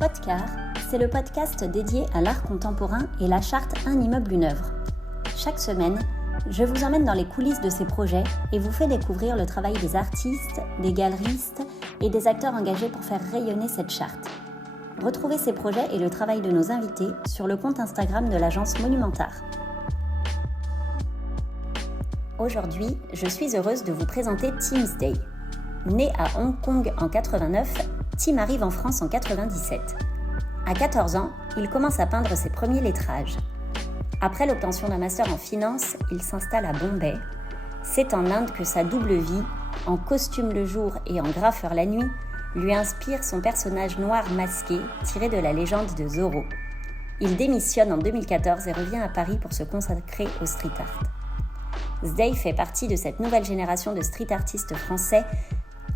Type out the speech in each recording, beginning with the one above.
Podcar, c'est le podcast dédié à l'art contemporain et la charte Un immeuble, une œuvre. Chaque semaine, je vous emmène dans les coulisses de ces projets et vous fais découvrir le travail des artistes, des galeristes et des acteurs engagés pour faire rayonner cette charte. Retrouvez ces projets et le travail de nos invités sur le compte Instagram de l'agence Monumentart. Aujourd'hui, je suis heureuse de vous présenter Tim's Day. Né à Hong Kong en 89, Tim arrive en France en 97. À 14 ans, il commence à peindre ses premiers lettrages. Après l'obtention d'un master en finance, il s'installe à Bombay. C'est en Inde que sa double vie, en costume le jour et en graffeur la nuit, lui inspire son personnage noir masqué tiré de la légende de Zorro. Il démissionne en 2014 et revient à Paris pour se consacrer au street art. Zday fait partie de cette nouvelle génération de street artistes français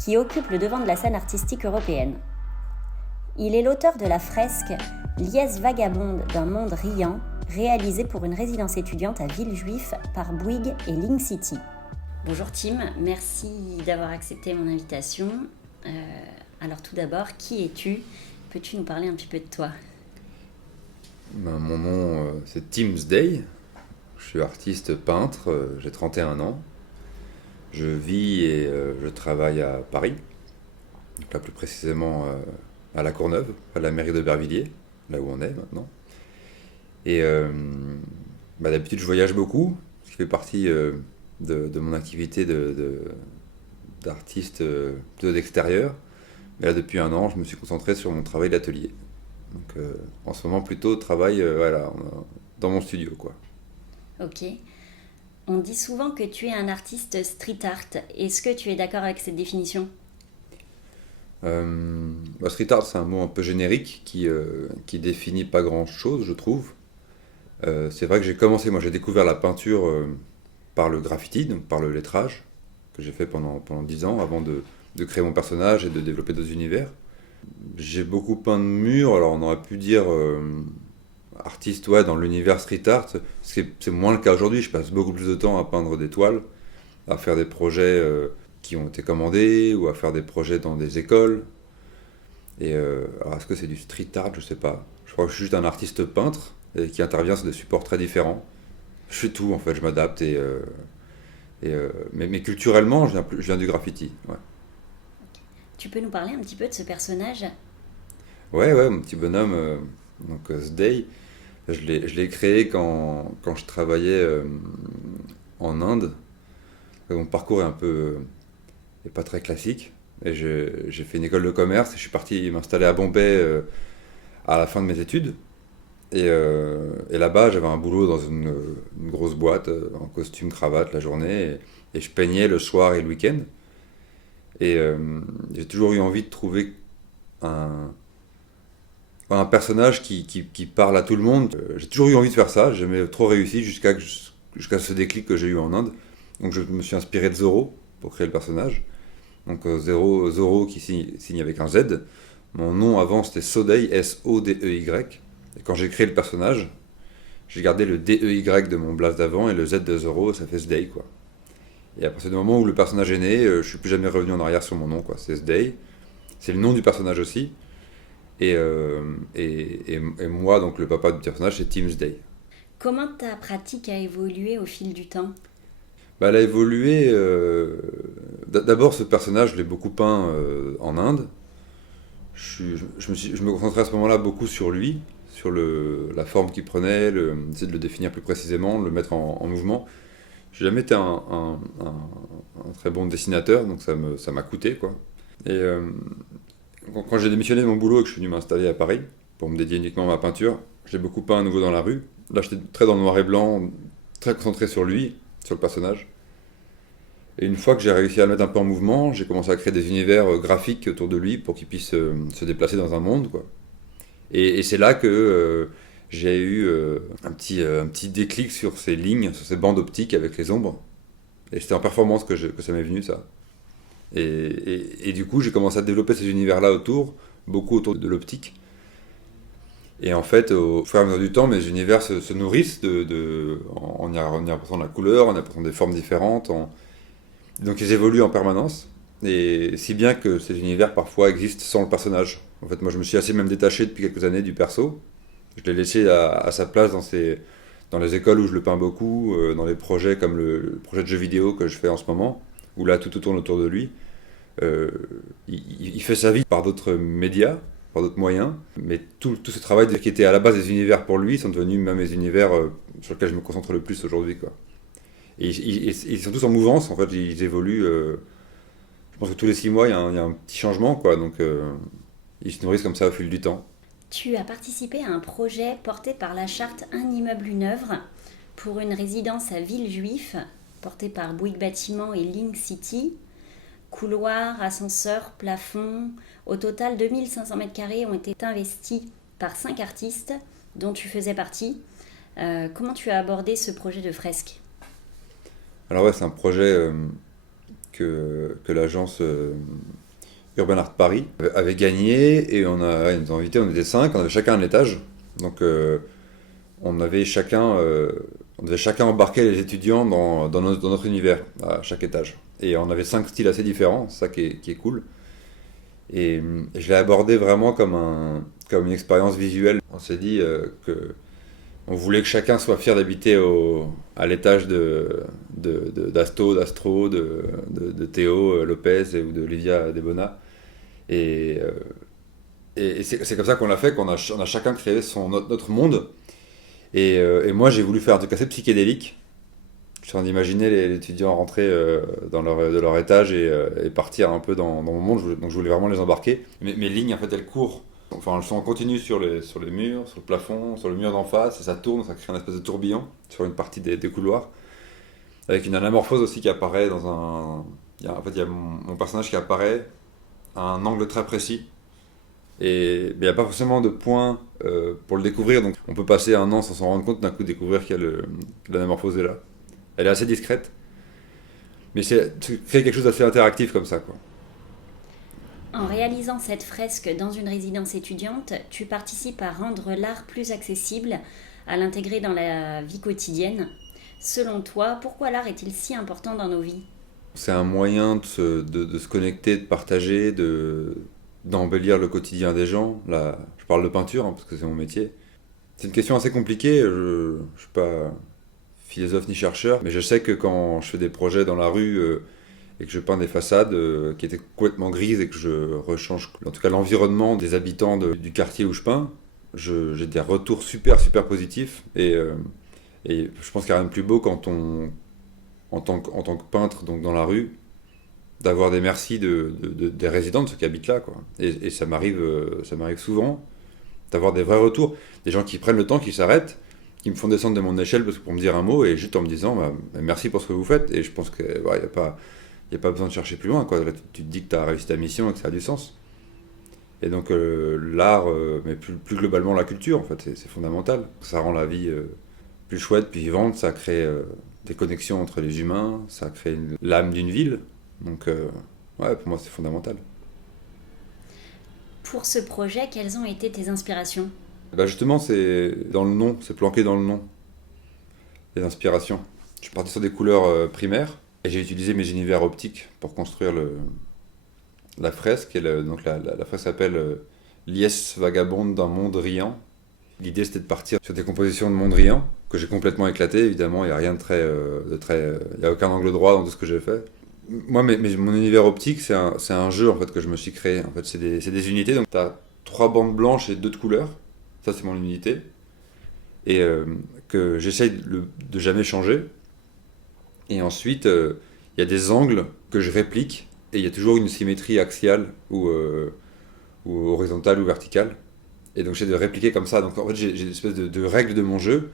qui occupe le devant de la scène artistique européenne. Il est l'auteur de la fresque « Liesse vagabonde d'un monde riant » réalisée pour une résidence étudiante à Villejuif par Bouygues et Link City. Bonjour Tim, merci d'avoir accepté mon invitation. Alors tout d'abord, qui es-tu ? Peux-tu nous parler un petit peu de toi ? Mon nom c'est Tim's Day, je suis artiste peintre, j'ai 31 ans. Je vis et je travaille à Paris, donc là plus précisément à La Courneuve, à la mairie d'Aubervilliers, là où on est maintenant. Et d'habitude je voyage beaucoup, ce qui fait partie de mon activité d'artiste plutôt d'extérieur. Mais là depuis un an je me suis concentré sur mon travail d'atelier. Donc en ce moment plutôt travail dans mon studio quoi. Ok. On dit souvent que tu es un artiste street art. Est-ce que tu es d'accord avec cette définition ? Street art, c'est un mot un peu générique qui définit pas grand-chose, je trouve. C'est vrai que j'ai découvert la peinture par le graffiti, donc par le lettrage, que j'ai fait pendant 10 ans, avant de créer mon personnage et de développer d'autres univers. J'ai beaucoup peint de murs, alors on aurait pu dire... artiste dans l'univers street art, c'est moins le cas aujourd'hui. Je passe beaucoup plus de temps à peindre des toiles, à faire des projets qui ont été commandés ou à faire des projets dans des écoles. Et alors est-ce que c'est du street art ? Je sais pas. Je crois que je suis juste un artiste peintre et qui intervient sur des supports très différents. Je fais tout en fait, je m'adapte mais culturellement je viens du graffiti. Ouais. Tu peux nous parler un petit peu de ce personnage ? Ouais, mon petit bonhomme, donc Zday. Je l'ai créé quand je travaillais en Inde. Mon parcours est pas très classique. Et j'ai fait une école de commerce et je suis parti m'installer à Bombay à la fin de mes études. Et là-bas, j'avais un boulot dans une grosse boîte en costume, cravate la journée. Et je peignais le soir et le week-end. Et j'ai toujours eu envie de trouver un personnage qui parle à tout le monde. J'ai toujours eu envie de faire ça, j'ai jamais trop réussi jusqu'à ce déclic que j'ai eu en Inde. Donc je me suis inspiré de Zorro pour créer le personnage. Donc Zorro qui signe avec un Z. Mon nom avant c'était Sodey, S-O-D-E-Y. Et quand j'ai créé le personnage, j'ai gardé le D-E-Y de mon blaze d'avant et le Z de Zorro, ça fait Zday quoi. Et à partir du moment où le personnage est né, je suis plus jamais revenu en arrière sur mon nom quoi. C'est Zday. C'est le nom du personnage aussi. Et moi, donc le papa du personnage, c'est Tim's Day. Comment ta pratique a évolué au fil du temps ? Elle a évolué... D'abord, ce personnage, je l'ai beaucoup peint en Inde. Je me concentrais à ce moment-là beaucoup sur lui, sur la forme qu'il prenait, essayer de le définir plus précisément, le mettre en mouvement. Je n'ai jamais été un très bon dessinateur, donc ça m'a coûté, quoi. Et... Quand j'ai démissionné de mon boulot et que je suis venu m'installer à Paris pour me dédier uniquement à ma peinture, j'ai beaucoup peint à nouveau dans la rue. Là, j'étais très dans le noir et blanc, très concentré sur lui, sur le personnage. Et une fois que j'ai réussi à le mettre un peu en mouvement, j'ai commencé à créer des univers graphiques autour de lui pour qu'il puisse se déplacer dans un monde, quoi. Et c'est là que j'ai eu un petit déclic sur ces lignes, sur ces bandes optiques avec les ombres. Et c'était en performance que ça m'est venu, ça. Et du coup, j'ai commencé à développer ces univers-là beaucoup autour de l'optique. Et en fait, au fur et à mesure du temps, mes univers se nourrissent en y apportant de la couleur, en y apportant des formes différentes. Donc ils évoluent en permanence. Et si bien que ces univers parfois existent sans le personnage. En fait, moi je me suis assez même détaché depuis quelques années du perso. Je l'ai laissé à sa place dans les écoles où je le peins beaucoup, dans les projets comme le projet de jeu vidéo que je fais en ce moment, où là tout tourne autour de lui. Euh, il fait sa vie par d'autres médias, par d'autres moyens, mais tout ce travail qui était à la base des univers pour lui sont devenus même les univers sur lesquels je me concentre le plus aujourd'hui, quoi. Et ils sont tous en mouvance, en fait, ils évoluent. Je pense que tous les 6 mois, il y a un petit changement, quoi. Donc, ils se nourrissent comme ça au fil du temps. Tu as participé à un projet porté par la charte Un immeuble, une œuvre pour une résidence à Villejuif, portée par Bouygues Bâtiment et Link City. Couloirs, ascenseurs, plafonds, au total 2500 m² ont été investis par 5 artistes dont tu faisais partie. Comment tu as abordé ce projet de fresque? Alors, ouais, c'est un projet que l'agence Urban Art Paris avait gagné et ils nous ont invités, on était 5, on avait chacun un étage. Donc, on devait chacun embarquer les étudiants dans notre univers, à chaque étage. Et on avait 5 styles assez différents, c'est ça qui est cool. Et je l'ai abordé vraiment comme une expérience visuelle. On s'est dit que on voulait que chacun soit fier d'habiter à l'étage d'Astro, de Théo Lopez ou de Livia Debona. Et, c'est comme ça qu'on l'a fait, on a chacun créé notre monde. Et moi, j'ai voulu faire un truc assez psychédélique. Je suis en train d'imaginer les étudiants rentrer de leur étage et partir un peu dans mon monde. Donc je voulais vraiment les embarquer. Mes lignes, en fait, elles courent. Enfin, elles sont en continu sur les murs, sur le plafond, sur le mur d'en face. Et ça tourne, ça crée un espèce de tourbillon sur une partie des couloirs. Avec une anamorphose aussi qui apparaît dans un... il y a mon personnage qui apparaît à un angle très précis. Et il n'y a pas forcément de point pour le découvrir. Donc on peut passer un an sans s'en rendre compte, d'un coup découvrir que l'anamorphose est là. Elle est assez discrète, mais c'est créer quelque chose d'assez interactif comme ça, quoi. En réalisant cette fresque dans une résidence étudiante, tu participes à rendre l'art plus accessible, à l'intégrer dans la vie quotidienne. Selon toi, pourquoi l'art est-il si important dans nos vies? C'est un moyen de se connecter, de partager, d'embellir le quotidien des gens. Là, je parle de peinture, hein, parce que c'est mon métier. C'est une question assez compliquée, je ne suis pas philosophe ni chercheur, mais je sais que quand je fais des projets dans la rue et que je peins des façades qui étaient complètement grises et que je rechange, en tout cas l'environnement des habitants du quartier où je peins, j'ai des retours super super positifs et je pense qu'il n'y a rien de plus beau quand en tant que peintre donc dans la rue, d'avoir des merci des résidents, de ceux qui habitent là, quoi. Et ça m'arrive souvent d'avoir des vrais retours, des gens qui prennent le temps, qui s'arrêtent, qui me font descendre de mon échelle pour me dire un mot, et juste en me disant bah, merci pour ce que vous faites. Et je pense qu'il n'y a pas besoin de chercher plus loin, quoi. Là, tu te dis que tu as réussi ta mission et que ça a du sens. Et donc l'art, mais plus globalement la culture, en fait, c'est fondamental. Ça rend la vie plus chouette, plus vivante, ça crée des connexions entre les humains, ça crée l'âme d'une ville. Donc ouais, pour moi c'est fondamental. Pour ce projet, quelles ont été tes inspirations? Bah justement, c'est dans le nom, c'est planqué dans le nom, les inspirations. Je suis parti sur des couleurs primaires et j'ai utilisé mes univers optiques pour construire la fresque. Donc la fresque s'appelle Liesse vagabonde d'un monde riant. L'idée c'était de partir sur des compositions de monde riant que j'ai complètement éclatées. Évidemment, il n'y a rien de très. Il n'y a aucun angle droit dans tout ce que j'ai fait. Moi, mon univers optique, c'est un jeu en fait, que je me suis créé. En fait, c'est des unités. Donc, tu as 3 bandes blanches et 2 de couleurs. Ça, c'est mon unité. Et que j'essaye de jamais changer. Et ensuite, il y a des angles que je réplique. Et il y a toujours une symétrie axiale ou horizontale ou verticale. Et donc, j'essaie de répliquer comme ça. Donc, en fait, j'ai une espèce de règle de mon jeu.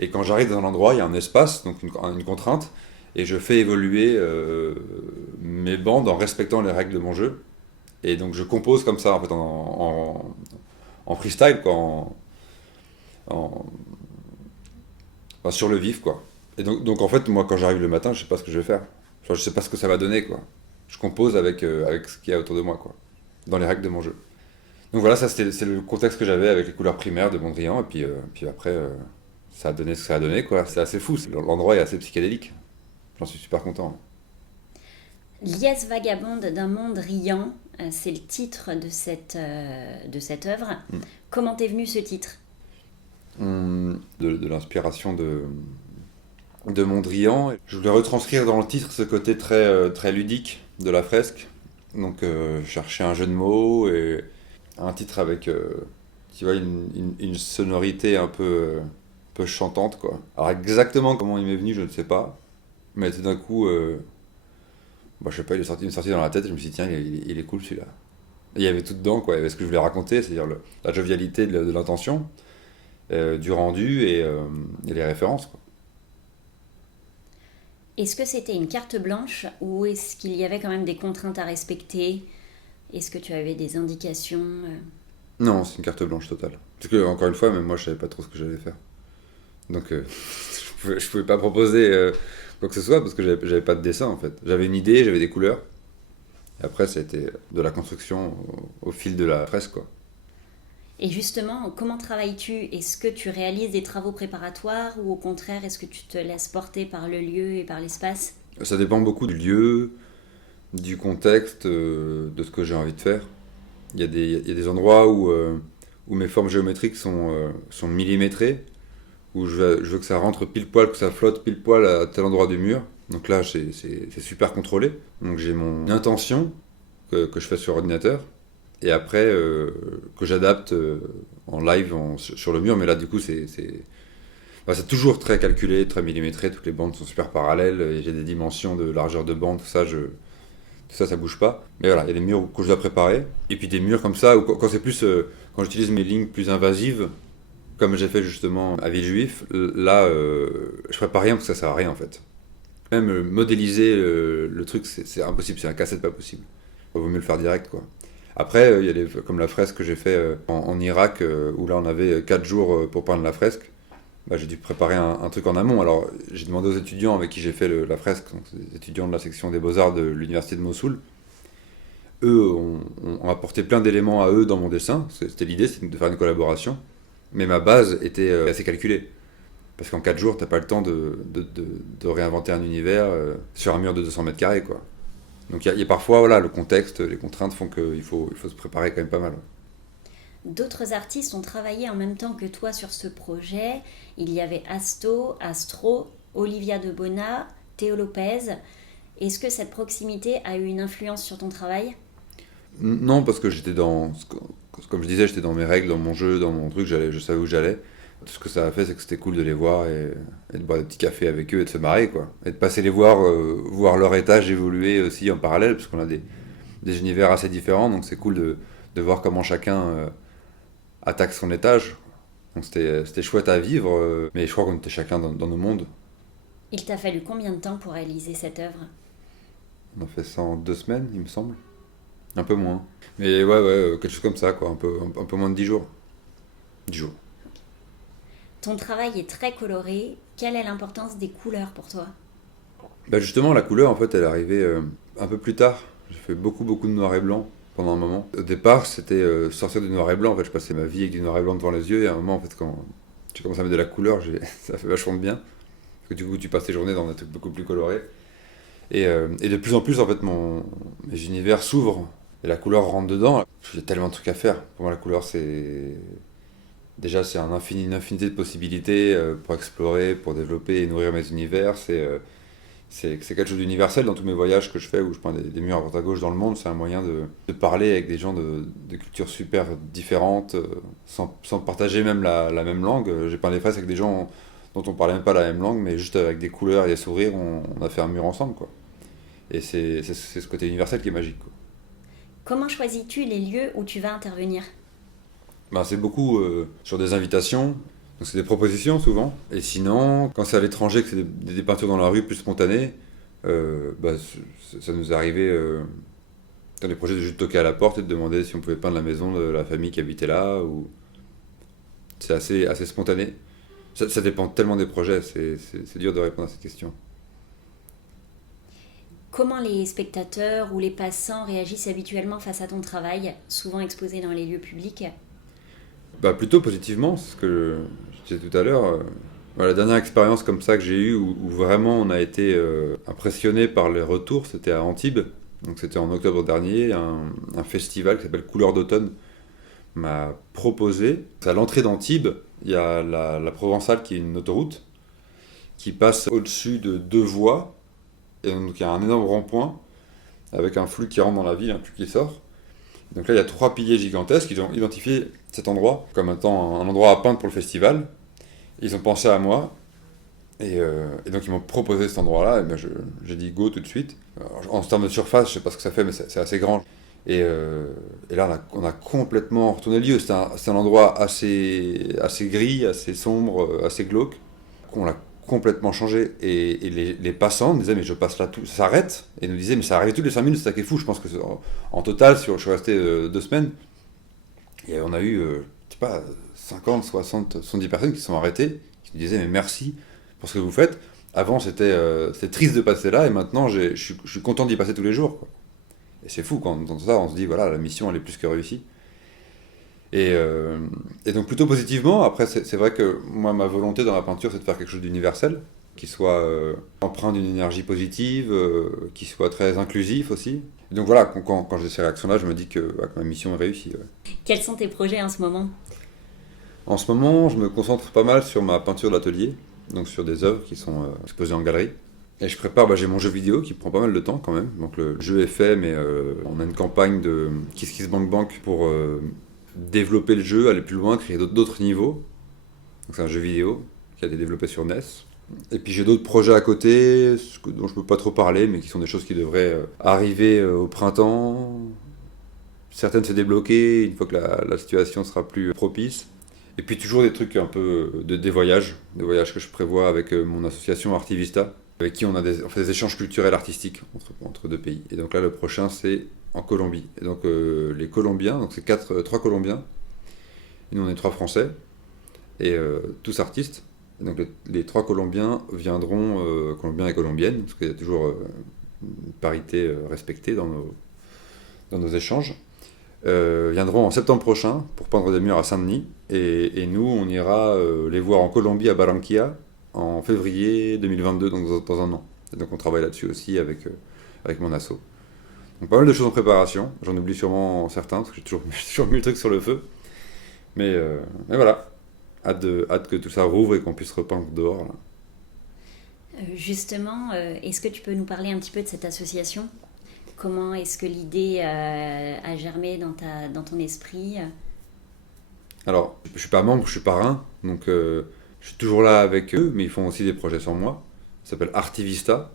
Et quand j'arrive dans un endroit, il y a un espace, donc une contrainte. Et je fais évoluer mes bandes en respectant les règles de mon jeu. Et donc je compose comme ça, en fait, en freestyle, quoi, enfin, sur le vif, quoi. Et donc en fait, moi, quand j'arrive le matin, je sais pas ce que je vais faire. Enfin, je sais pas ce que ça va donner, quoi. Je compose avec ce qu'il y a autour de moi, quoi, dans les règles de mon jeu. Donc voilà, ça c'est le contexte que j'avais avec les couleurs primaires de Mondrian. Et puis après, ça a donné ce que ça a donné, quoi. C'est assez fou, l'endroit est assez psychédélique. J'en suis super content. Liesse vagabonde d'un monde riant, c'est le titre de cette œuvre. Comment t'est venu ce titre? De l'inspiration de Mondrian. Je voulais retranscrire dans le titre ce côté très ludique de la fresque. Donc je cherchais un jeu de mots et un titre avec tu vois, une sonorité un peu chantante, quoi. Alors exactement comment il m'est venu, je ne sais pas. Mais tout d'un coup, je sais pas, il m'est sorti dans la tête et je me suis dit, tiens, il est cool celui-là. Et il y avait tout dedans, quoi. Il y avait ce que je voulais raconter, c'est-à-dire la jovialité de l'intention, du rendu et les références, quoi. Est-ce que c'était une carte blanche ou est-ce qu'il y avait quand même des contraintes à respecter? Est-ce que tu avais des indications? Non, c'est une carte blanche totale. Parce que, encore une fois, même moi, je savais pas trop ce que j'allais faire. Donc, je pouvais pas proposer quoi que ce soit parce que j'avais pas de dessin, en fait. J'avais une idée, j'avais des couleurs. Et après, ça a été de la construction au fil de la fresque, quoi. Et justement, comment travailles-tu? Est-ce que tu réalises des travaux préparatoires ou au contraire, est-ce que tu te laisses porter par le lieu et par l'espace? Ça dépend beaucoup du lieu, du contexte, de ce que j'ai envie de faire. Il y a des endroits où mes formes géométriques sont millimétrées, où je veux que ça rentre pile poil, que ça flotte pile poil à tel endroit du mur. Donc là, c'est super contrôlé. Donc j'ai mon intention que je fais sur ordinateur, et après que j'adapte en live sur le mur. Mais là, du coup, c'est toujours très calculé, très millimétré. Toutes les bandes sont super parallèles, et j'ai des dimensions de largeur de bande, tout ça, ça bouge pas. Mais voilà, il y a des murs que je dois préparer. Et puis des murs comme ça, où quand c'est plus. Quand j'utilise mes lignes plus invasives, comme j'ai fait justement à Villejuif, là, je prépare rien parce que ça sert à rien en fait. Même modéliser le truc, c'est impossible, c'est un casse-tête pas possible. Il vaut mieux le faire direct, quoi. Après, il y a comme la fresque que j'ai fait en Irak, où là on avait 4 jours pour peindre la fresque. Bah, j'ai dû préparer un truc en amont. Alors j'ai demandé aux étudiants avec qui j'ai fait la fresque, donc les étudiants de la section des beaux-arts de l'université de Mossoul. Eux ont apporté plein d'éléments à eux dans mon dessin. C'était l'idée, c'était de faire une collaboration. Mais ma base était assez calculée. Parce qu'en 4 jours, t'as pas le temps de réinventer un univers sur un mur de 200 mètres carrés, quoi. Donc il y a parfois, voilà, le contexte, les contraintes font qu'il faut se préparer quand même pas mal. D'autres artistes ont travaillé en même temps que toi sur ce projet. Il y avait Astro, Olivia de Bona, Théo Lopez. Est-ce que cette proximité a eu une influence sur ton travail? Non, parce que comme je disais, j'étais dans mes règles, dans mon jeu, dans mon truc, je savais où j'allais. Tout ce que ça a fait, c'est que c'était cool de les voir et de boire des petits cafés avec eux et de se marrer, quoi. Et de passer les voir, voir leur étage évoluer aussi en parallèle, parce qu'on a des univers assez différents, donc c'est cool de voir comment chacun attaque son étage. Donc c'était chouette à vivre, mais je crois qu'on était chacun dans nos mondes. Il t'a fallu combien de temps pour réaliser cette œuvre? On a fait ça en 2 semaines, il me semble. Un peu moins. Mais ouais, quelque chose comme ça, quoi. Un peu moins de 10 jours. 10 jours. Ton travail est très coloré. Quelle est l'importance des couleurs pour toi? Bah justement, la couleur, en fait, elle est arrivée un peu plus tard. J'ai fait beaucoup de noir et blanc pendant un moment. Au départ, c'était sortir du noir et blanc. En fait, je passais ma vie avec du noir et blanc devant les yeux. Et à un moment, en fait, quand tu commences à mettre de la couleur, ça fait vachement de bien. Parce que du coup, tu passes tes journées dans des trucs beaucoup plus colorés. Et de plus en plus, en fait, mes univers s'ouvrent. Et la couleur rentre dedans. J'ai tellement de trucs à faire. Pour moi, la couleur, c'est... Déjà, c'est une infinité de possibilités pour explorer, pour développer et nourrir mes univers. C'est quelque chose d'universel dans tous mes voyages que je fais, où je prends des murs à droite à gauche dans le monde. C'est un moyen de parler avec des gens de cultures super différentes, sans partager même la même langue. J'ai peint des fresques avec des gens dont on parlait même pas la même langue, mais juste avec des couleurs et des sourires, on a fait un mur ensemble, quoi. Et c'est ce côté universel qui est magique, quoi. Comment choisis-tu les lieux où tu vas intervenir? Ben, c'est beaucoup sur des invitations, donc c'est des propositions souvent. Et sinon, quand c'est à l'étranger, que c'est des peintures dans la rue plus spontanées, ça nous est arrivé dans des projets de juste toquer à la porte et de demander si on pouvait peindre la maison de la famille qui habitait là. C'est assez spontané. Ça dépend tellement des projets, c'est dur de répondre à cette question. Comment les spectateurs ou les passants réagissent habituellement face à ton travail, souvent exposé dans les lieux publics? Bah, plutôt positivement, c'est ce que je disais tout à l'heure. La dernière expérience comme ça que j'ai eue, où vraiment on a été impressionné par les retours, c'était à Antibes. Donc c'était en octobre dernier, un festival qui s'appelle Couleurs d'automne m'a proposé. À l'entrée d'Antibes, il y a la Provençale qui est une autoroute qui passe au-dessus de 2 voies. Et donc il y a un énorme rond-point avec un flux qui rentre dans la ville, un flux qui sort. Donc là il y a 3 piliers gigantesques, ils ont identifié cet endroit comme étant un endroit à peindre pour le festival. Ils ont pensé à moi et donc ils m'ont proposé cet endroit-là et ben j'ai dit go tout de suite. Alors, en termes de surface, je sais pas ce que ça fait mais c'est assez grand. Et là on a complètement retourné le lieu. C'est un endroit assez gris, assez sombre, assez glauque. On l'a complètement changé et les passants nous disaient mais je passe là tout, ça s'arrête et nous disaient mais ça arrive toutes les 5 minutes, c'est ça qui est fou. Je pense que en total, je suis resté 2 semaines et on a eu, je sais pas, 50, 60, 70 personnes qui se sont arrêtées, qui nous disaient mais merci pour ce que vous faites. Avant c'était triste de passer là et maintenant je suis content d'y passer tous les jours, quoi. Et c'est fou quand on entend ça, on se dit voilà, la mission elle est plus que réussie. Et donc plutôt positivement. Après c'est vrai que moi ma volonté dans la peinture c'est de faire quelque chose d'universel, qui soit empreint d'une énergie positive, qui soit très inclusif aussi. Et donc voilà, quand j'ai ces réactions-là, je me dis que ma mission est réussie. Ouais. Quels sont tes projets en ce moment? En ce moment, je me concentre pas mal sur ma peinture d'atelier, donc sur des œuvres qui sont exposées en galerie. Et je prépare, j'ai mon jeu vidéo qui prend pas mal de temps quand même. Donc le jeu est fait, mais on a une campagne de KissKissBankBank pour développer le jeu, aller plus loin, créer d'autres niveaux. Donc c'est un jeu vidéo qui a été développé sur NES. Et puis j'ai d'autres projets à côté, dont je peux pas trop parler, mais qui sont des choses qui devraient arriver au printemps. Certaines se débloquer une fois que la situation sera plus propice. Et puis toujours des trucs un peu des voyages que je prévois avec mon association Artivista, avec qui on fait des échanges culturels artistiques entre 2 pays. Et donc là, le prochain, c'est en Colombie. Et donc les Colombiens, donc c'est 3 Colombiens, et nous on est 3 Français, et tous artistes. Et donc les 3 Colombiens viendront, Colombiens et Colombiennes, parce qu'il y a toujours une parité respectée dans nos échanges, viendront en septembre prochain pour peindre des murs à Saint-Denis. Et nous, on ira les voir en Colombie, à Barranquilla, en février 2022, donc dans un an. Et donc on travaille là-dessus aussi avec mon asso. Donc pas mal de choses en préparation, j'en oublie sûrement certains, parce que j'ai toujours mis le truc sur le feu. Mais voilà, hâte que tout ça rouvre et qu'on puisse repeindre dehors. Là. Justement, est-ce que tu peux nous parler un petit peu de cette association ? Comment est-ce que l'idée a germé dans ton esprit ? Alors, je suis pas membre, je suis parrain, donc je suis toujours là avec eux, mais ils font aussi des projets sans moi. Ça s'appelle Artivista,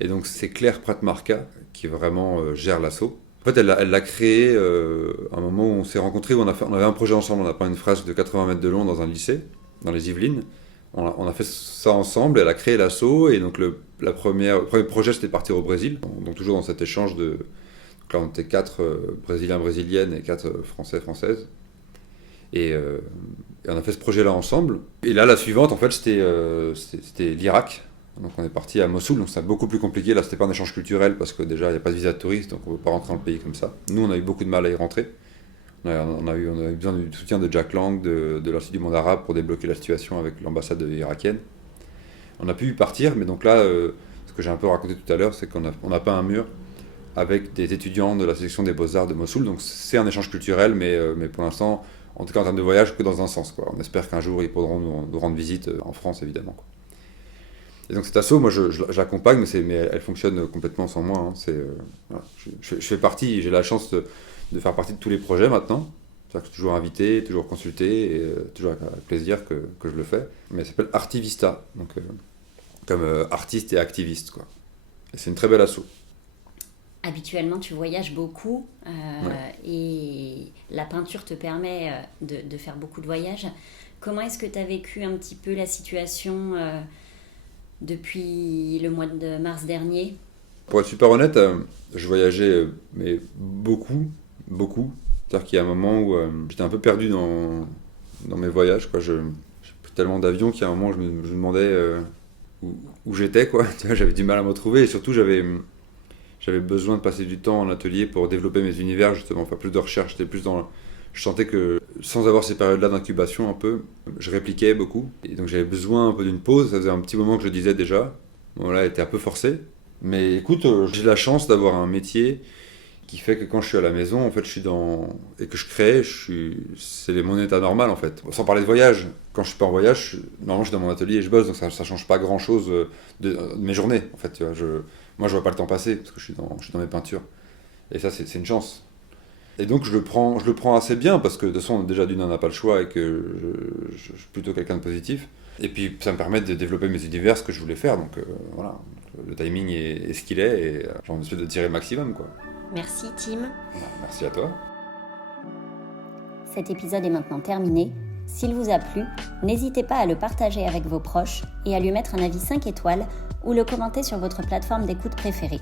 et donc c'est Claire Pratmarca qui vraiment gère l'asso. En fait, elle l'a créé à un moment où on s'est rencontrés, où on avait un projet ensemble, on a peint une fresque de 80 mètres de long dans un lycée, dans les Yvelines. On a fait ça ensemble, elle a créé l'asso, et donc le premier projet c'était de partir au Brésil, donc toujours dans cet échange de... Donc là on était 4 Brésiliens, Brésiliennes et 4 Français, Françaises. Et on a fait ce projet-là ensemble. Et là, la suivante, en fait, c'était l'Irak. Donc on est parti à Mossoul, donc c'était beaucoup plus compliqué. Là, c'était pas un échange culturel parce que déjà, il n'y a pas de visa de touriste, donc on ne peut pas rentrer dans le pays comme ça. Nous, on a eu beaucoup de mal à y rentrer. On a eu besoin du soutien de Jack Lang, de l'Institut du monde arabe pour débloquer la situation avec l'ambassade irakienne. On a pu y partir, mais donc là, ce que j'ai un peu raconté tout à l'heure, c'est qu'on a peint un mur avec des étudiants de la section des Beaux-Arts de Mossoul. Donc c'est un échange culturel, mais pour l'instant, en tout cas en termes de voyage, que dans un sens, quoi. On espère qu'un jour ils pourront nous rendre visite en France, évidemment, quoi. Et donc cette asso, moi je l'accompagne, mais elle fonctionne complètement sans moi. Hein. Voilà. Je fais partie, j'ai la chance de faire partie de tous les projets maintenant. C'est-à-dire que je suis toujours invité, toujours consulté, et toujours avec plaisir que je le fais. Mais elle s'appelle Artivista, donc comme artiste et activiste, quoi. Et c'est une très belle asso. Habituellement, tu voyages beaucoup Ouais. et la peinture te permet de faire beaucoup de voyages. Comment est-ce que tu as vécu un petit peu la situation depuis le mois de mars dernier ? Pour être super honnête, je voyageais mais beaucoup. C'est-à-dire qu'il y a un moment où j'étais un peu perdu dans mes voyages, quoi. J'ai pris tellement d'avions qu'il y a un moment où je me demandais où j'étais, quoi. Tu vois, j'avais du mal à me retrouver et surtout j'avais besoin de passer du temps en atelier pour développer mes univers, justement, faire plus de recherches. Je sentais que sans avoir ces périodes-là d'incubation un peu, je répliquais beaucoup. Et donc j'avais besoin un peu d'une pause, ça faisait un petit moment que je le disais déjà. Bon là, elle était un peu forcée. Mais écoute, j'ai la chance d'avoir un métier qui fait que quand je suis à la maison, en fait, je suis dans... et que je crée, c'est mon état normal, en fait. Sans parler de voyage. Quand je suis pas en voyage, normalement, je suis dans mon atelier et je bosse, donc ça change pas grand-chose de mes journées, en fait. Tu vois, moi, je vois pas le temps passer, parce que je suis dans mes peintures. Et ça, c'est une chance. Et donc, je le prends assez bien, parce que de toute façon, déjà, d'une, on n'a pas le choix, et que je suis plutôt quelqu'un de positif. Et puis, ça me permet de développer mes univers, ce que je voulais faire, donc voilà. Le timing est ce qu'il est, et j'ai envie de tirer le maximum, quoi. Merci Tim. Merci à toi. Cet épisode est maintenant terminé. S'il vous a plu, n'hésitez pas à le partager avec vos proches et à lui mettre un avis 5 étoiles ou le commenter sur votre plateforme d'écoute préférée.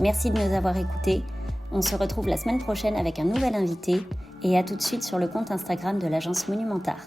Merci de nous avoir écoutés. On se retrouve la semaine prochaine avec un nouvel invité et à tout de suite sur le compte Instagram de l'agence Monumentard.